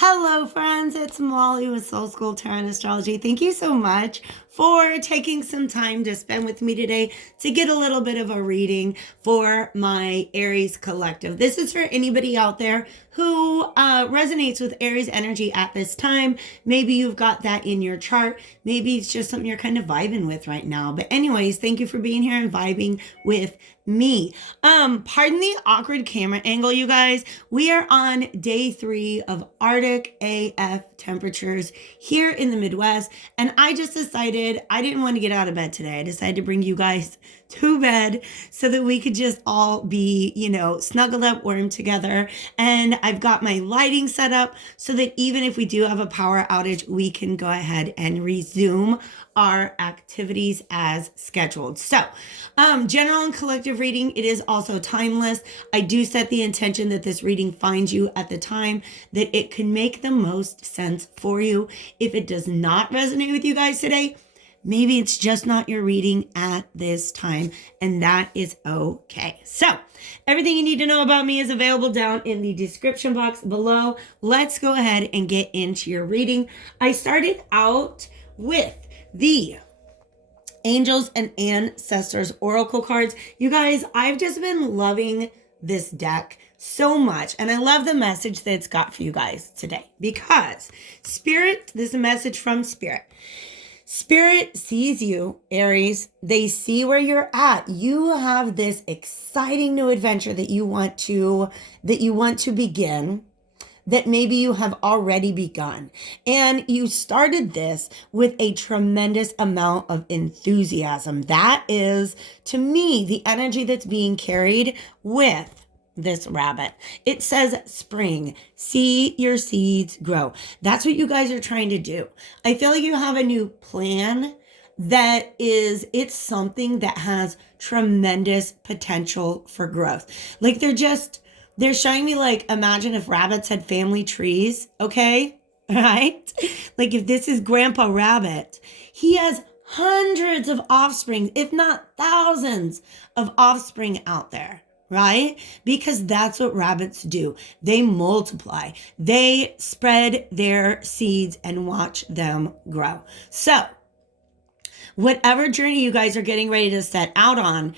Hello, friends. It's Molly with Soul School Tarot and Astrology. Thank you so much for taking some time to spend with me today to get a little bit of a reading for my Aries collective. This is for anybody out there who resonates with Aries energy at this time. Maybe you've got that in your chart. Maybe it's just something you're kind of vibing with right now. But anyways, thank you for being here and vibing with me. Pardon the awkward camera angle, you guys. We are on day 3 of Arctic AF temperatures here in the Midwest, and I just decided I didn't want to get out of bed today. I decided to bring you guys to bed so that we could just all be, snuggled up, warm together. And I've got my lighting set up so that even if we do have a power outage, we can go ahead and resume our activities as scheduled. So, general and collective reading, it is also timeless. I do set the intention that this reading finds you at the time that it can make the most sense for you. If it does not resonate with you guys today, maybe it's just not your reading at this time, and that is okay. So, everything you need to know about me is available down in the description box below. Let's go ahead and get into your reading. I started out with the Angels and Ancestors Oracle cards. You guys, I've just been loving this deck so much, and I love the message that it's got for you guys today because Spirit, this is a message from Spirit. Spirit sees you, Aries. They see where you're at. You have this exciting new adventure that you want to begin, that maybe you have already begun. And you started this with a tremendous amount of enthusiasm. That is, to me, the energy that's being carried with this rabbit. It says spring, see your seeds grow. That's what you guys are trying to do. I feel like you have a new plan it's something that has tremendous potential for growth. Like they're showing me, like, imagine if rabbits had family trees, okay? Right? Like if this is Grandpa Rabbit, he has hundreds of offspring, if not thousands of offspring out there. Right? Because that's what rabbits do. They multiply. They spread their seeds and watch them grow. So, whatever journey you guys are getting ready to set out on,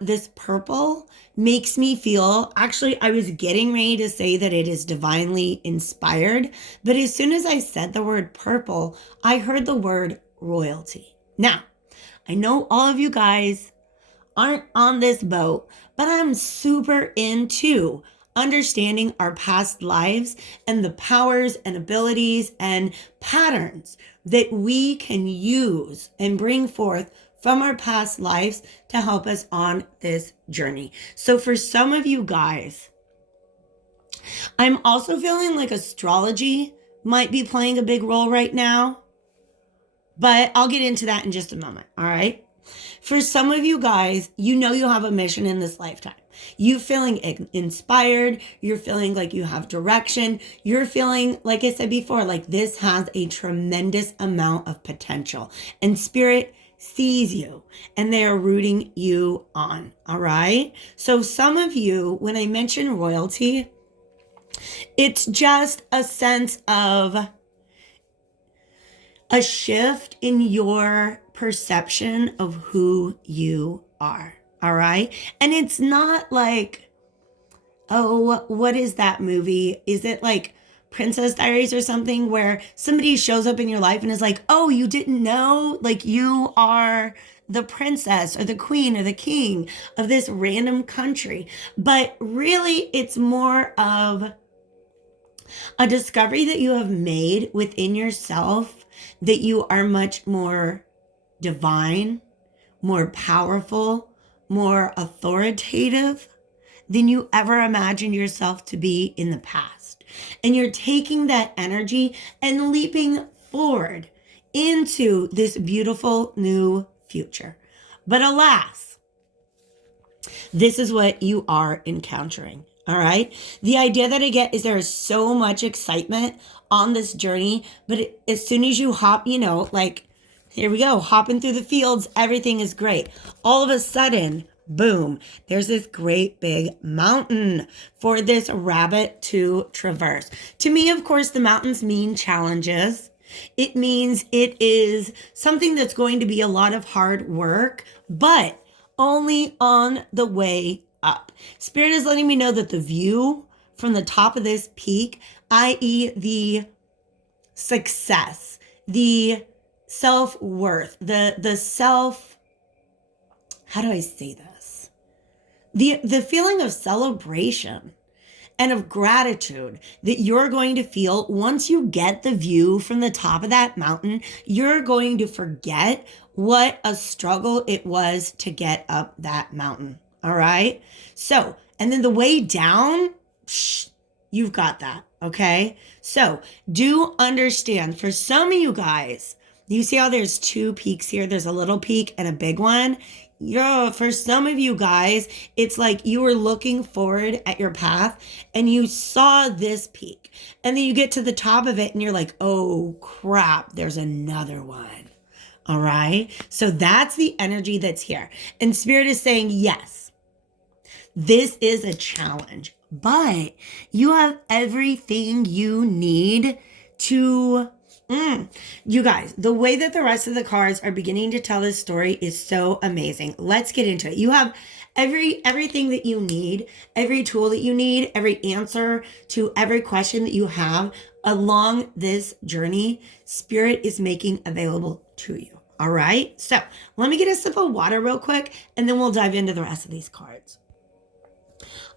this purple makes me feel, actually, I was getting ready to say that it is divinely inspired, but as soon as I said the word purple, I heard the word royalty. Now, I know all of you guys aren't on this boat, but I'm super into understanding our past lives and the powers and abilities and patterns that we can use and bring forth from our past lives to help us on this journey. So for some of you guys, I'm also feeling like astrology might be playing a big role right now, but I'll get into that in just a moment, all right? For some of you guys, you have a mission in this lifetime. You feeling inspired. You're feeling like you have direction. You're feeling, like I said before, like this has a tremendous amount of potential. And Spirit sees you and they are rooting you on. All right. So some of you, when I mention royalty, it's just a sense of a shift in your perception of who you are. All right. And it's not like, oh, what is that movie? Is it like Princess Diaries or something where somebody shows up in your life and is like, oh, you didn't know? Like you are the princess or the queen or the king of this random country. But really, it's more of a discovery that you have made within yourself that you are much more divine, more powerful, more authoritative than you ever imagined yourself to be in the past. And you're taking that energy and leaping forward into this beautiful new future. But alas, this is what you are encountering. All right. The idea that I get is there is so much excitement on this journey, but as soon as you hop, like, here we go, hopping through the fields, everything is great. All of a sudden, boom, there's this great big mountain for this rabbit to traverse. To me, of course, the mountains mean challenges. It means it is something that's going to be a lot of hard work, but only on the way up. Spirit is letting me know that the view from the top of this peak, i.e., the success, the self-worth, the self, how do I say this? The feeling of celebration and of gratitude that you're going to feel once you get the view from the top of that mountain. You're going to forget what a struggle it was to get up that mountain. All right. So, and then the way down, you've got that. Okay. So do understand, for some of you guys, you see how there's two peaks here? There's a little peak and a big one. Yeah, for some of you guys, it's like you were looking forward at your path and you saw this peak. And then you get to the top of it and you're like, oh crap, there's another one. All right. So that's the energy that's here. And Spirit is saying, yes, this is a challenge, but you have everything you need to you guys, the way that the rest of the cards are beginning to tell this story is so amazing. Let's get into it. You have everything that you need, every tool that you need, every answer to every question that you have along this journey, Spirit is making available to you. All right. So let me get a sip of water real quick, and then we'll dive into the rest of these cards.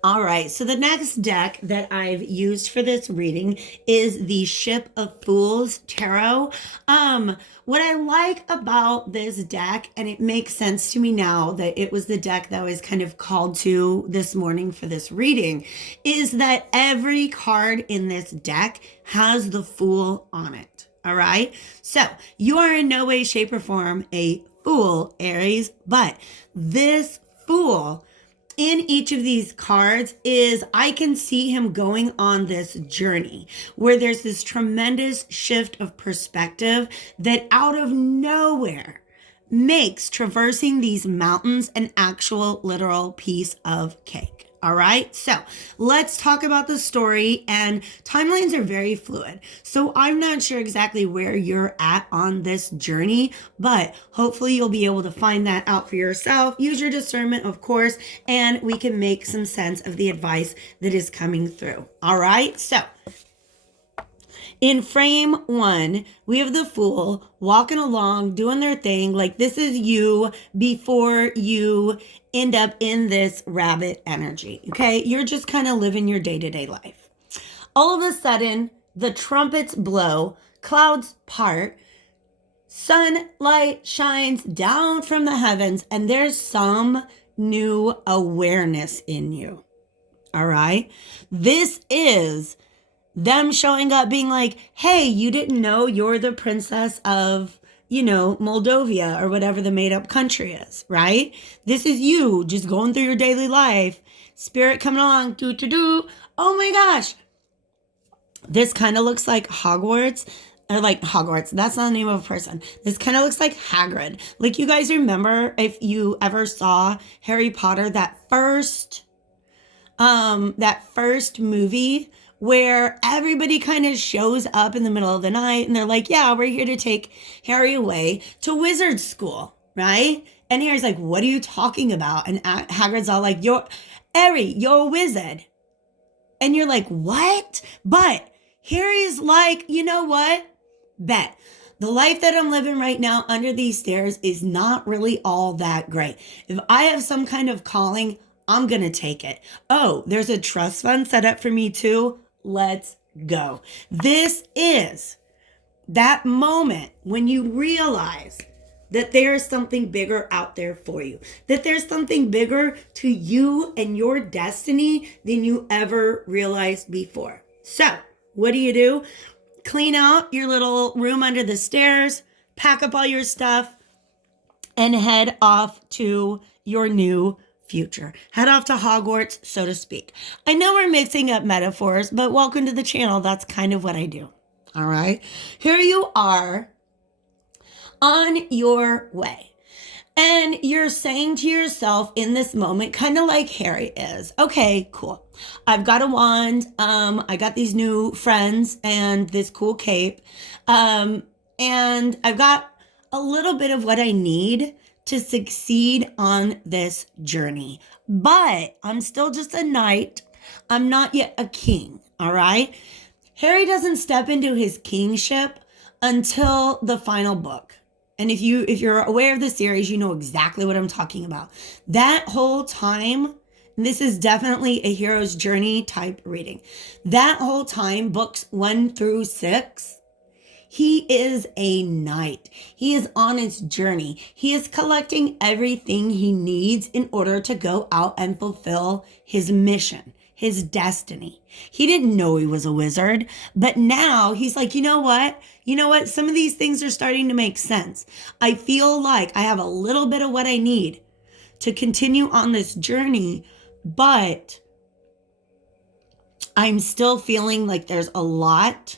All right, so the next deck that I've used for this reading is the Ship of Fools Tarot. What I like about this deck, and it makes sense to me now that it was the deck that I was kind of called to this morning for this reading, is that every card in this deck has the Fool on it. All right, so you are in no way, shape, or form a fool, Aries, but this Fool in each of these cards is, I can see him going on this journey where there's this tremendous shift of perspective that out of nowhere makes traversing these mountains an actual literal piece of cake. All right, so let's talk about the story, and timelines are very fluid. So I'm not sure exactly where you're at on this journey, but hopefully you'll be able to find that out for yourself. Use your discernment, of course, and we can make some sense of the advice that is coming through. All right, so in frame one, we have the Fool walking along, doing their thing. Like, this is you before you end up in this rabbit energy. Okay. You're just kind of living your day-to-day life. All of a sudden, the trumpets blow, clouds part, sunlight shines down from the heavens, and there's some new awareness in you. All right. This is them showing up being like, hey, you didn't know you're the princess of, Moldova or whatever the made up country is, right? This is you just going through your daily life. Spirit coming along, oh my gosh. This kind of looks like Hogwarts. Or like Hogwarts. That's not the name of a person. This kind of looks like Hagrid. Like, you guys remember, if you ever saw Harry Potter, that first movie where everybody kind of shows up in the middle of the night and they're like, yeah, we're here to take Harry away to wizard school, right? And Harry's like, what are you talking about? And Hagrid's all like, Harry, you're a wizard. And you're like, what? But Harry's like, you know what? Bet. The life that I'm living right now under these stairs is not really all that great. If I have some kind of calling, I'm going to take it. Oh, there's a trust fund set up for me too. Let's go. This is that moment when you realize that there's something bigger out there for you, that there's something bigger to you and your destiny than you ever realized before. So what do? Clean out your little room under the stairs, pack up all your stuff, and head off to your new future. Head off to Hogwarts, so to speak. I know we're mixing up metaphors, but welcome to the channel. That's kind of what I do. All right. Here you are on your way. And you're saying to yourself in this moment, kind of like Harry is, okay, cool. I've got a wand. I got these new friends and this cool cape. And I've got a little bit of what I need to succeed on this journey. But I'm still just a knight. I'm not yet a king, all right? Harry doesn't step into his kingship until the final book. And if you're aware of the series, you know exactly what I'm talking about. That whole time, this is definitely a hero's journey type reading. That whole time, books 1 through 6, he is a knight. He is on his journey. He is collecting everything he needs in order to go out and fulfill his mission, his destiny. He didn't know he was a wizard, but now he's like, you know what? Some of these things are starting to make sense. I feel like I have a little bit of what I need to continue on this journey, but I'm still feeling like there's a lot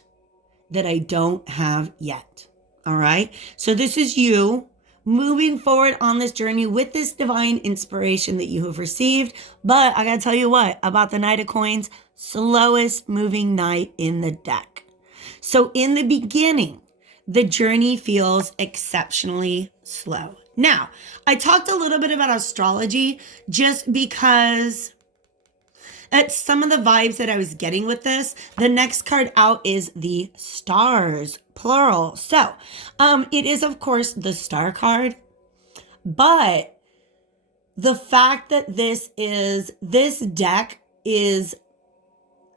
that I don't have yet. All right. So this is you moving forward on this journey with this divine inspiration that you have received. But I got to tell you what about the Knight of Coins, slowest moving knight in the deck. So in the beginning, the journey feels exceptionally slow. Now, I talked a little bit about astrology just because that's some of the vibes that I was getting with this. The next card out is the stars, plural. So it is, of course, the star card. But the fact that this deck is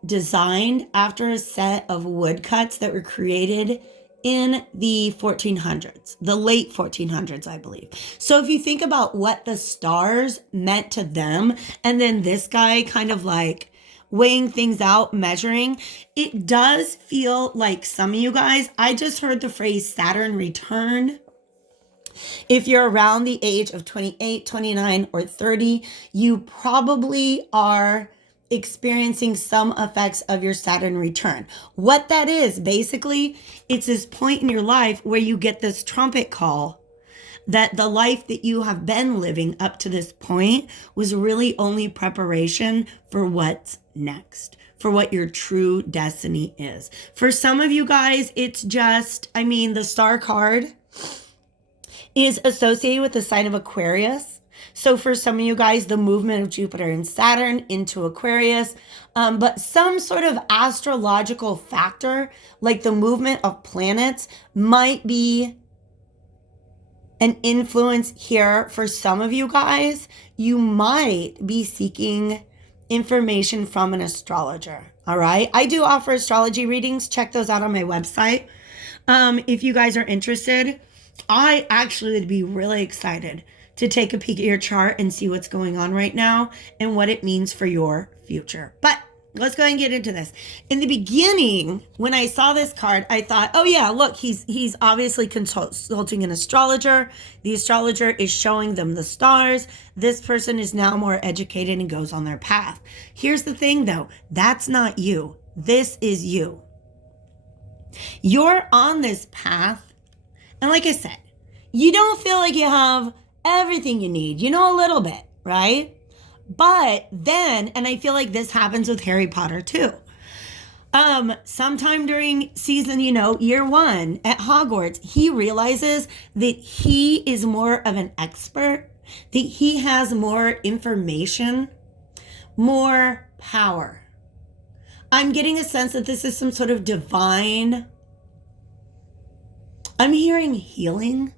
designed after a set of woodcuts that were created in the 1400s, the late 1400s, I believe. So if you think about what the stars meant to them, and then this guy kind of like weighing things out, measuring, it does feel like some of you guys, I just heard the phrase Saturn return. If you're around the age of 28, 29, or 30, you probably are experiencing some effects of your Saturn return. What that is, basically, it's this point in your life where you get this trumpet call that the life that you have been living up to this point was really only preparation for what's next, for what your true destiny is. For some of you guys, it's just, the star card is associated with the sign of Aquarius. So for some of you guys, the movement of Jupiter and Saturn into Aquarius, but some sort of astrological factor, like the movement of planets, might be an influence here for some of you guys. You might be seeking information from an astrologer. All right. I do offer astrology readings. Check those out on my website. If you guys are interested, I actually would be really excited to take a peek at your chart and see what's going on right now and what it means for your future. But let's go ahead and get into this. In the beginning, when I saw this card, I thought, oh yeah, look, he's obviously consulting an astrologer. The astrologer is showing them the stars. This person is now more educated and goes on their path. Here's the thing though, that's not you. This is you. You're on this path. And like I said, you don't feel like you have everything you need, a little bit, right? But then, and I feel like this happens with Harry Potter too. Sometime during season, year 1 at Hogwarts, he realizes that he is more of an expert, that he has more information, more power. I'm getting a sense that this is some sort of divine, I'm hearing healing.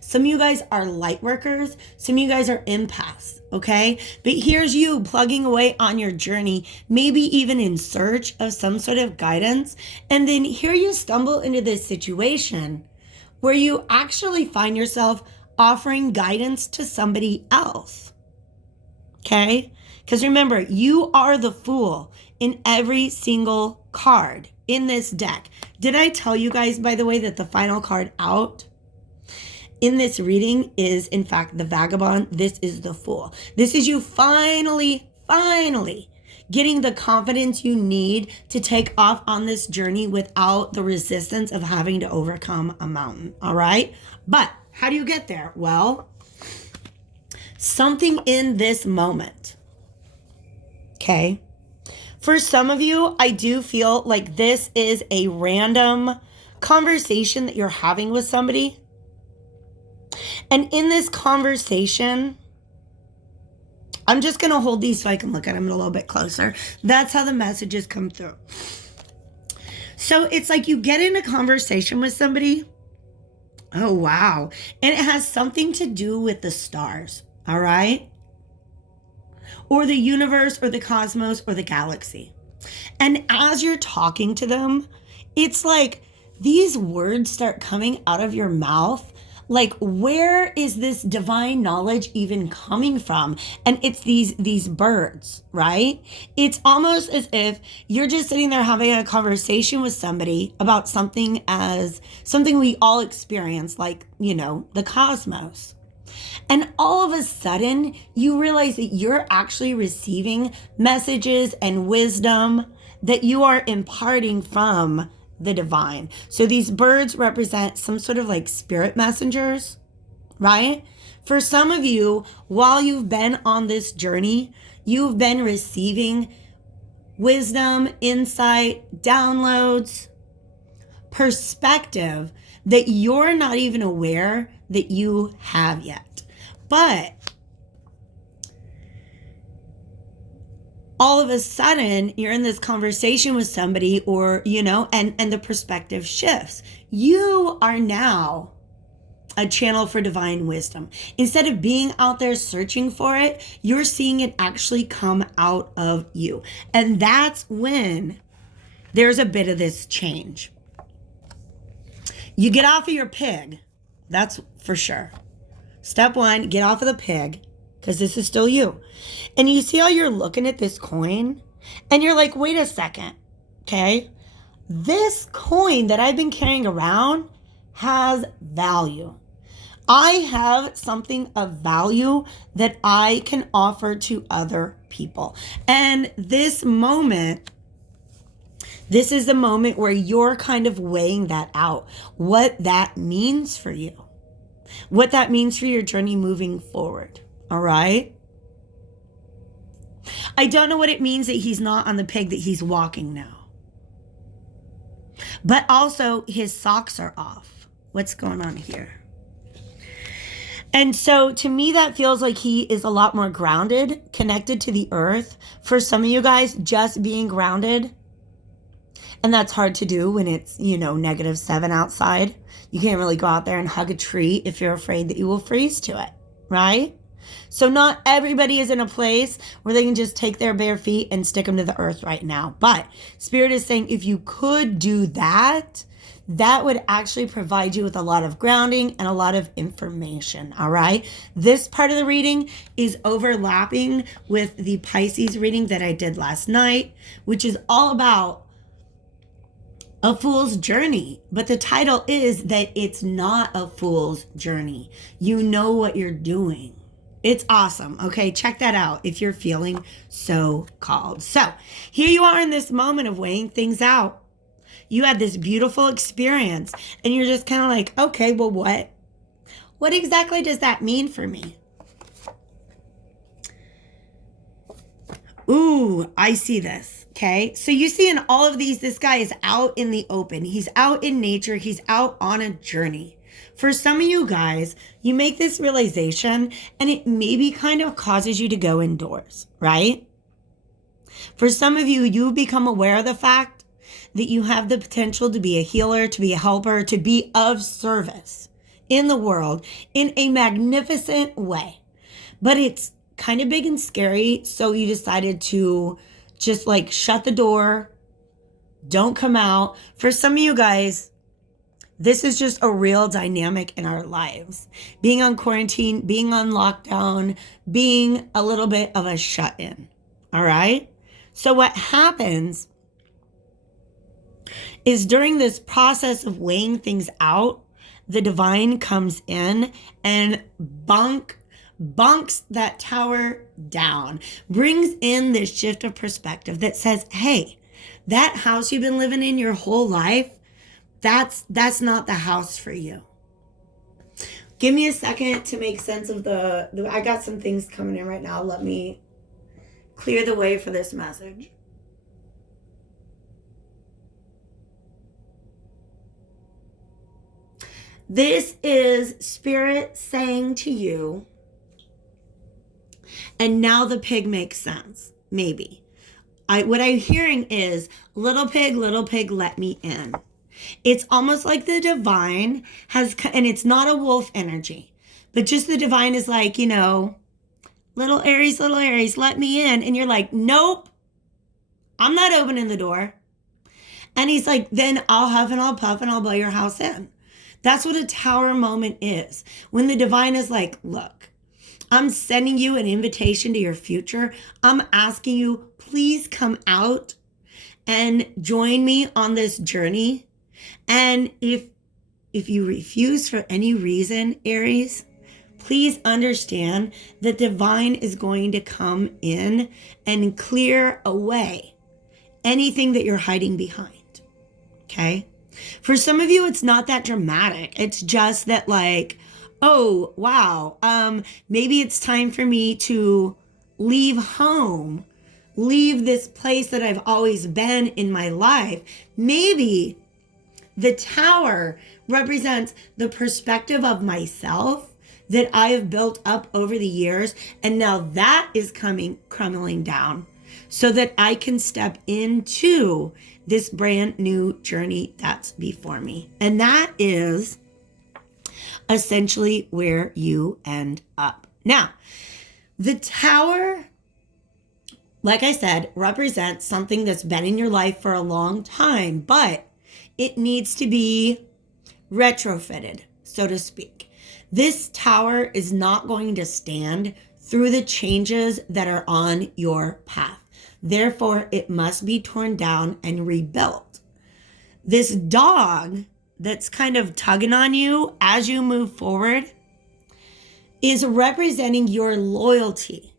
Some of you guys are light workers. Some of you guys are empaths, okay? But here's you plugging away on your journey, maybe even in search of some sort of guidance. And then here you stumble into this situation where you actually find yourself offering guidance to somebody else, okay? Because remember, you are the fool in every single card in this deck. Did I tell you guys, by the way, that the final card out in this reading is, in fact, the Vagabond? This is the Fool. This is you finally getting the confidence you need to take off on this journey without the resistance of having to overcome a mountain, all right? But how do you get there? Well, something in this moment. Okay. For some of you, I do feel like this is a random conversation that you're having with somebody. And in this conversation, I'm just going to hold these so I can look at them a little bit closer. That's how the messages come through. So it's like you get in a conversation with somebody. Oh, wow. And it has something to do with the stars. All right. Or the universe or the cosmos or the galaxy. And as you're talking to them, it's like these words start coming out of your mouth. Like, where is this divine knowledge even coming from? And it's these birds, right? It's almost as if you're just sitting there having a conversation with somebody about something we all experience, like, the cosmos. And all of a sudden, you realize that you're actually receiving messages and wisdom that you are imparting from the divine. So these birds represent some sort of like spirit messengers, right? For some of you, while you've been on this journey, you've been receiving wisdom, insight, downloads, perspective that you're not even aware that you have yet. But all of a sudden, you're in this conversation with somebody or, and the perspective shifts. You are now a channel for divine wisdom. Instead of being out there searching for it, you're seeing it actually come out of you. And that's when there's a bit of this change. You get off of your pig. That's for sure. Step one, get off of the pig, because this is still you. And you see how you're looking at this coin and you're like, wait a second. Okay. This coin that I've been carrying around has value. I have something of value that I can offer to other people. And this is the moment where you're kind of weighing that out, what that means for you, what that means for your journey moving forward. All right. I don't know what it means that he's not on the pig, that he's walking now. But also his socks are off. What's going on here? And so to me, that feels like he is a lot more grounded, connected to the earth. For some of you guys, just being grounded. And that's hard to do when it's, -7 outside. You can't really go out there and hug a tree if you're afraid that you will freeze to it, right? So not everybody is in a place where they can just take their bare feet and stick them to the earth right now. But Spirit is saying if you could do that, that would actually provide you with a lot of grounding and a lot of information, all right? This part of the reading is overlapping with the Pisces reading that I did last night, which is all about a fool's journey. But the title is that it's not a fool's journey. You know what you're doing. It's awesome. Okay, check that out if you're feeling so called. So here you are in this moment of weighing things out. You had this beautiful experience and you're just kind of like, okay, well, what exactly does that mean for me? Ooh, I see this. Okay. So you see in all of these, this guy is out in the open. He's out in nature. He's out on a journey. For some of you guys, you make this realization and it maybe kind of causes you to go indoors, right? For some of you, you become aware of the fact that you have the potential to be a healer, to be a helper, to be of service in the world in a magnificent way. But it's kind of big and scary. So you decided to just like shut the door, don't come out. For some of you guys, this is just a real dynamic in our lives. Being on quarantine, being on lockdown, being a little bit of a shut-in. All right? So what happens is during this process of weighing things out, the divine comes in and bunks that tower down, brings in this shift of perspective that says, hey, that house you've been living in your whole life, that's not the house for you. Give me a second to make sense of the I got some things coming in right now. Let me clear the way for this message. This is Spirit saying to you, and now the pig makes sense. Maybe. What I'm hearing is, little pig, let me in. It's almost like the divine has, and it's not a wolf energy, but just the divine is like, little Aries, let me in. And you're like, nope, I'm not opening the door. And he's like, then I'll huff and I'll puff and I'll blow your house in. That's what a tower moment is. When the divine is like, look, I'm sending you an invitation to your future. I'm asking you, please come out and join me on this journey. And if you refuse for any reason, Aries, please understand that divine is going to come in and clear away anything that you're hiding behind. Okay? For some of you, it's not that dramatic. It's just that like, oh, wow, maybe it's time for me to leave home, leave this place that I've always been in my life. Maybe the tower represents the perspective of myself that I have built up over the years. And now that is crumbling down so that I can step into this brand new journey that's before me. And that is essentially where you end up. Now, the tower, like I said, represents something that's been in your life for a long time, but it needs to be retrofitted, so to speak. This tower is not going to stand through the changes that are on your path. Therefore, it must be torn down and rebuilt. This dog that's kind of tugging on you as you move forward is representing your loyalty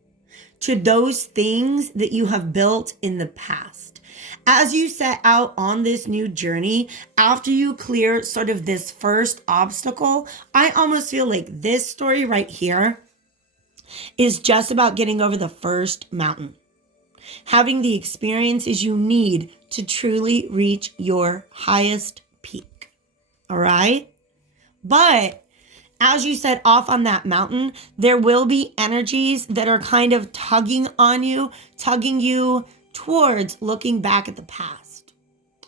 to those things that you have built in the past. As you set out on this new journey, after you clear sort of this first obstacle, I almost feel like this story right here is just about getting over the first mountain, having the experiences you need to truly reach your highest peak. All right? But as you set off on that mountain, there will be energies that are kind of tugging you towards looking back at the past.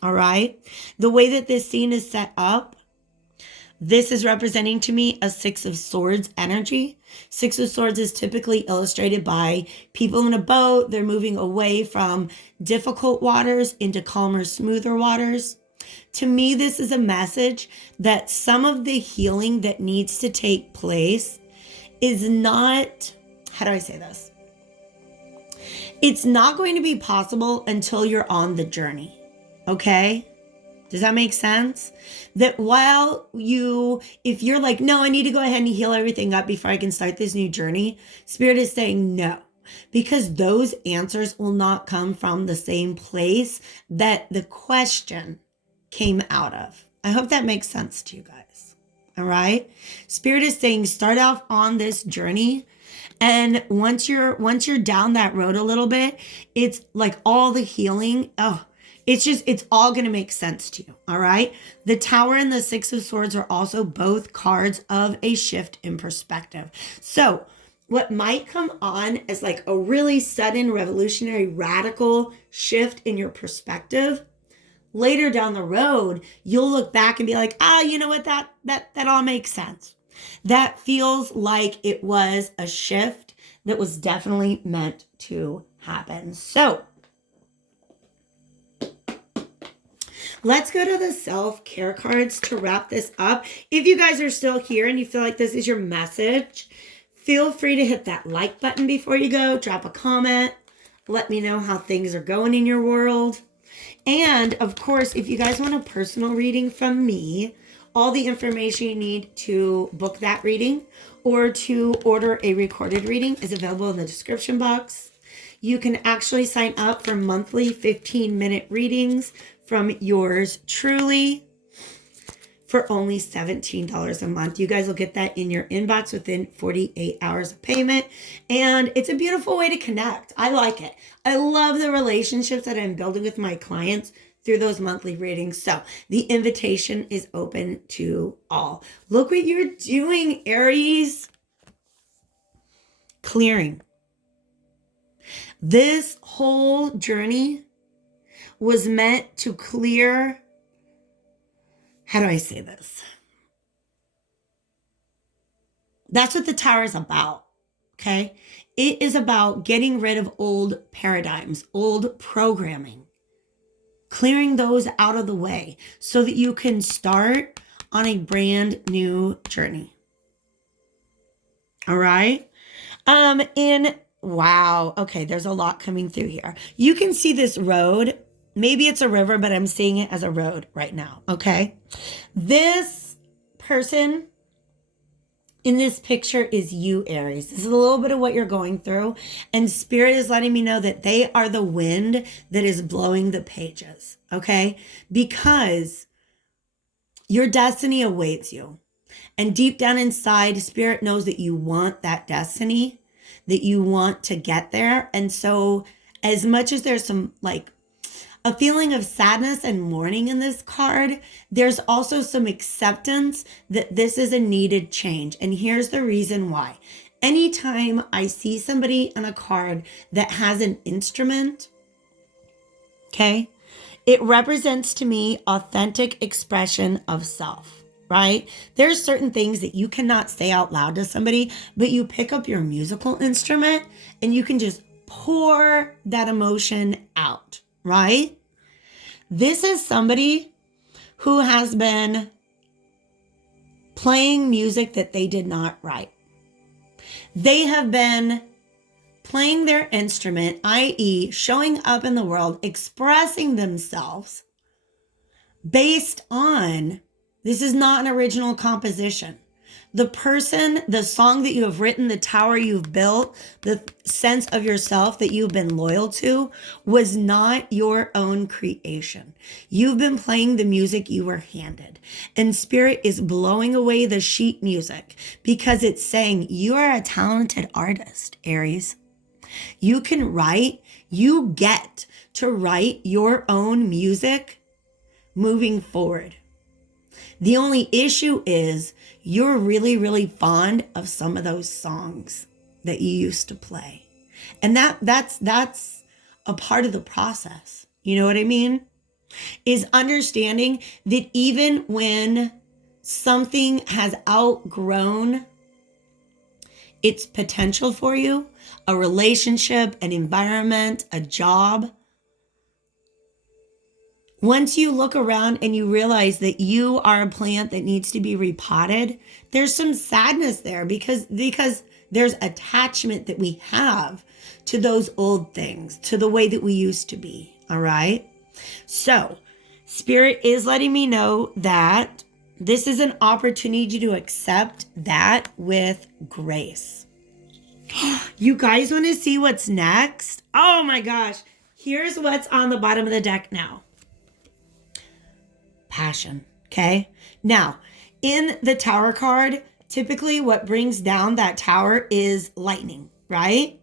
All right? The way that this scene is set up, this is representing to me a Six of Swords energy. Six of Swords is typically illustrated by people in a boat. They're moving away from difficult waters into calmer, smoother waters. To me, this is a message that some of the healing that needs to take place is not, how do I say this? It's not going to be possible until you're on the journey. Okay? Does that make sense? That if you're like, no, I need to go ahead and heal everything up before I can start this new journey, Spirit is saying no, because those answers will not come from the same place that the question came out of. I hope that makes sense to you guys. All right? Spirit is saying start off on this journey, and once you're down that road a little bit, it's like all the healing, it's all going to make sense to you. All right? The Tower and the Six of Swords are also both cards of a shift in perspective. So what might come on as like a really sudden, revolutionary, radical shift in your perspective, later down the road, you'll look back and be like, you know what? That all makes sense. That feels like it was a shift that was definitely meant to happen. So let's go to the self-care cards to wrap this up. If you guys are still here and you feel like this is your message, feel free to hit that like button before you go. Drop a comment. Let me know how things are going in your world. And of course, if you guys want a personal reading from me, all the information you need to book that reading or to order a recorded reading is available in the description box. You can actually sign up for monthly 15-minute readings from yours truly. for only $17 a month. You guys will get that in your inbox within 48 hours of payment. And it's a beautiful way to connect. I like it. I love the relationships that I'm building with my clients through those monthly readings. So the invitation is open to all. Look what you're doing, Aries. Clearing. This whole journey was meant to clear. How do I say this? That's what the Tower is about, okay? It is about getting rid of old paradigms, old programming, clearing those out of the way so that you can start on a brand new journey. All right? Wow, okay, there's a lot coming through here. You can see this road. Maybe it's a river, but I'm seeing it as a road right now, okay? This person in this picture is you, Aries. This is a little bit of what you're going through. And Spirit is letting me know that they are the wind that is blowing the pages, okay? Because your destiny awaits you. And deep down inside, Spirit knows that you want that destiny, that you want to get there. And so as much as there's some like a feeling of sadness and mourning in this card, there's also some acceptance that this is a needed change. And here's the reason why. Anytime I see somebody on a card that has an instrument, okay, it represents to me authentic expression of self, right? There's certain things that you cannot say out loud to somebody, but you pick up your musical instrument and you can just pour that emotion out. Right? This is somebody who has been playing music that they did not write. They have been playing their instrument, i.e., showing up in the world, expressing themselves based on, this is not an original composition. The person, the song that you have written, the tower you've built, the sense of yourself that you've been loyal to was not your own creation. You've been playing the music you were handed. And Spirit is blowing away the sheet music because it's saying you are a talented artist, Aries. You can write, you get to write your own music moving forward. The only issue is you're really, really fond of some of those songs that you used to play. And that's a part of the process. You know what I mean? Is understanding that even when something has outgrown its potential for you, a relationship, an environment, a job, once you look around and you realize that you are a plant that needs to be repotted, there's some sadness there because there's attachment that we have to those old things, to the way that we used to be. All right. So Spirit is letting me know that this is an opportunity to accept that with grace. You guys want to see what's next? Oh my gosh. Here's what's on the bottom of the deck now. Passion. Okay. Now, in the Tower card, typically what brings down that tower is lightning, right?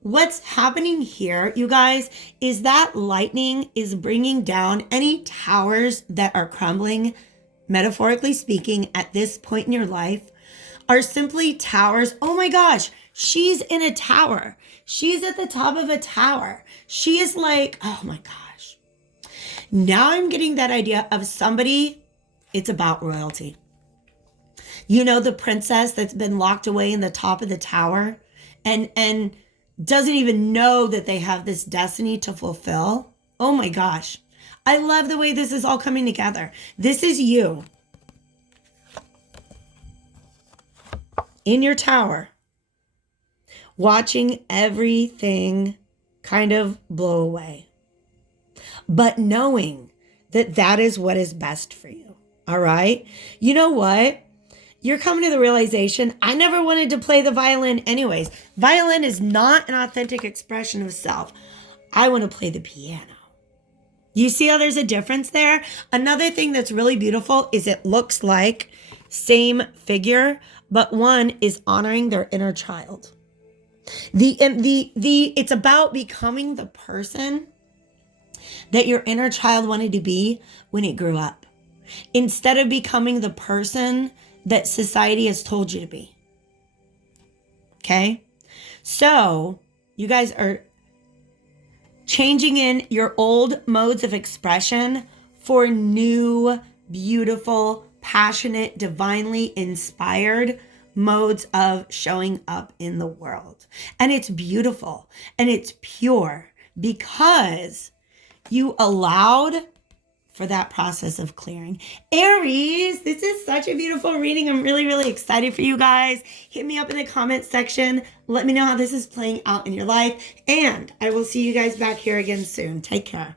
What's happening here, you guys, is that lightning is bringing down any towers that are crumbling, metaphorically speaking, at this point in your life, are simply towers. Oh my gosh, she's in a tower. She's at the top of a tower. She is like, oh my gosh. Now I'm getting that idea of somebody, it's about royalty. You know, the princess that's been locked away in the top of the tower and doesn't even know that they have this destiny to fulfill. Oh my gosh. I love the way this is all coming together. This is you in your tower, watching everything kind of blow away, but knowing that that is what is best for you. All right. You know what? You're coming to the realization, I never wanted to play the violin anyways. Violin is not an authentic expression of self. I want to play the piano. You see how there's a difference there? Another thing that's really beautiful is it looks like same figure, but one is honoring their inner child. It's about becoming the person that your inner child wanted to be when it grew up, instead of becoming the person that society has told you to be. Okay? So, you guys are changing in your old modes of expression for new, beautiful, passionate, divinely inspired modes of showing up in the world. And it's beautiful and it's pure because you allowed for that process of clearing. Aries, this is such a beautiful reading. I'm really, really excited for you guys. Hit me up in the comments section. Let me know how this is playing out in your life. And I will see you guys back here again soon. Take care.